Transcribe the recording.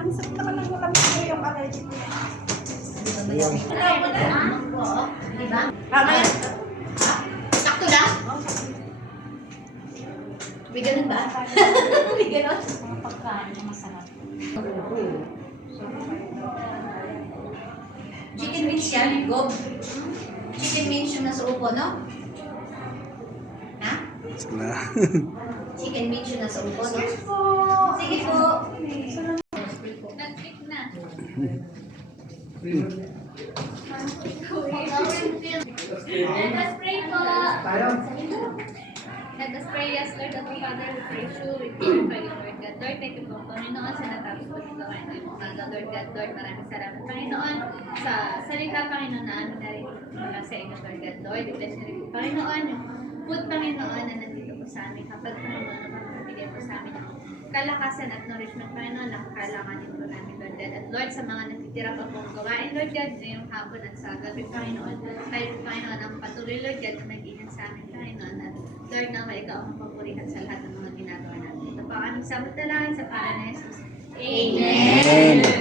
Ang sakit naman ng ulam ko yung allergic ko. Diba? Tama yan. Sakto lang? May ganun ba? May ganun? Mga pagkain na masarap. Chicken wings yan, Gob. Chicken wings yung nasa upo, no? Ha? Sila. Chicken wings yung nasa upo, no? Sige po. Nag-click na. Nag-spray po. Nag-spray yes, Lord, at Father, we praise you, we glorify you, Lord God. Lord, thank you po, Panginoon, sa natapos po ngayong umaga, Lord God. Lord, maraming salamat, Panginoon, sa salita, Panginoon, na amin narinig mula sa inyo, Lord God. Lord, i-bless rin po, Panginoon, yung food, Panginoon, na nandito po sa amin. Kapag, Panginoon, na magbibigay po sa amin ng kalakasan at nourishment, Panginoon, na kakailanganin po namin, Lord God. At Lord, sa mga natitira pa pong gawain, Lord God, ngayong hapon at sa gabi, Panginoon, tayo po, Panginoon, ang patuloy, Lord God, na nag-ingat sa amin, Panginoon. At Lord, na ikaw ang papurihan sa lahat ng mga ginagawa namin. Ito po ang aming samot na sa para ni Jesus. Amen. Amen.